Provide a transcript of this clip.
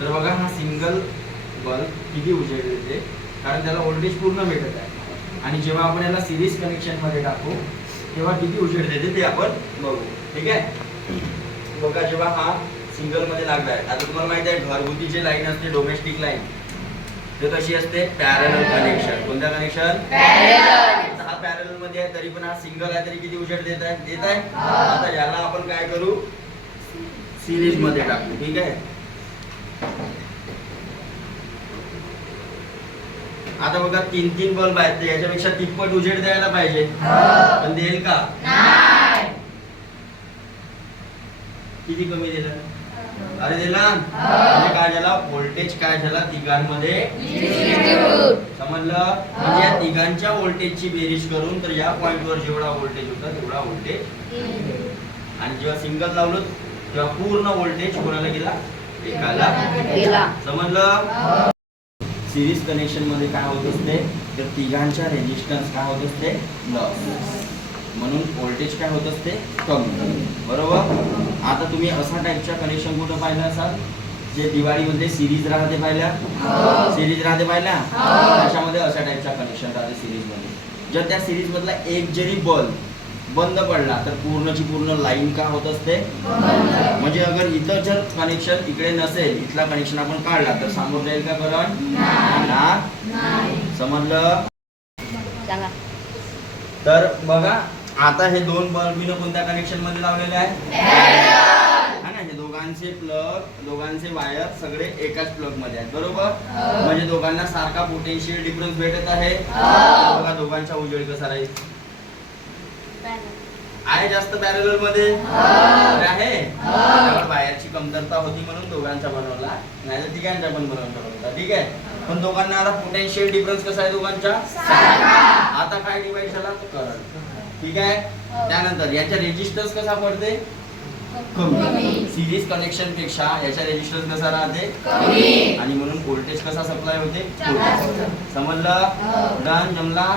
तर बघा हा सिंगल बल्ब किती उजेड देते, कारण त्याला व्होल्टेज पूर्ण भेटत आहे. आणि जेव्हा आपण याला सिरीज कनेक्शन मध्ये टाकू तेव्हा किती उजेड देते ते आपण बघू. ठीक आहे. बघा जेव्हा हा सिंगल मध्ये लागलाय, आता तुम्हाला माहिती आहे घरगुती जी लाईन असते डोमेस्टिक लाईन ते कशी असते, पॅरलल कनेक्शन. कोणत्या कनेक्शन? पॅरलल. हा पॅरलल मध्ये आहे तरी पण हा सिंगल आहे, तरी किती उजेड देत आहे. आता याला आपण काय करू, सिरीज मध्ये टाकू. ठीक आहे. आता बघा 3 बल्ब आहेत, तर याच्यापेक्षा तिप्पट उजेड द्यायला पाहिजे, पण देईल का? किती कमी दिला? अरे दिला. म्हणजे काय झाला, व्होल्टेज काय झाला तिघांमध्ये समजलं. म्हणजे या तिघांच्या व्होल्टेजची बेरीज करून तर या पॉइंटवर जेवढा व्होल्टेज होता तेवढा व्होल्टेज, आणि जेव्हा सिंगल लावलं तेव्हा पूर्ण व्होल्टेज कोणाला गेला, एकाला गेला. समजलं. सिरीज कनेक्शन मध्ये काय होत असते, तर तिघांच्या रेजिस्टन्स काय होत असते, लॉस, म्हणून व्होल्टेज काय होत असते, कमी. बरोबर. आता तुम्ही असा टाईपच्या कनेक्शन कुठं पाहिलं असाल, जे दिवाळीमध्ये सिरीज राहते पाहिल्या, सिरीज राहते पाहिल्या, त्याच्यामध्ये अशा टाईपच्या कनेक्शन राहते सिरीज मध्ये. जर त्या सिरीज मधला एक जरी बल्ब बंद पडला तर पूर्णची पूर्ण लाईन का होत असते, म्हणजे अगर इथं जर कनेक्शन इकडे नसेल, इथला कनेक्शन आपण काढला तर समोर जाईल का करंट? समजलं. तर बघा आता हे 2 बल्ब मी कोणत्या कनेक्शन मध्ये लावलेले आहे, हा ना. हे दोघांचे प्लग, दोघांचे वायर सगळे एकाच प्लग मध्ये आहेत. बरोबर. म्हणजे दोघांना सारखा पोटेन्शियल डिफरन्स भेटत आहे. बघा दोघांचा उजेड कसा राहील, आहे जास्त पॅरलल मध्ये आहे. वायरची कमतरता होती म्हणून दोघांचा बनवला, नाही तर तिघांचा पण बनवला होता. ठीक आहे. पण दोघांना आता पोटेन्शियल डिफरन्स कसा आहे दोघांचा, आता काय डिवाइड झाला, करंट. ठीक आहे. त्यानंतर याच्या रेजिस्टन्स कसा पडते, कमी. सिरीज कनेक्शन पेक्षा याचा रेजिस्टन्स कसा राहते, कमी, आणि म्हणून व्होल्टेज कसा सप्लाय होते. समजलं. डन. जमला.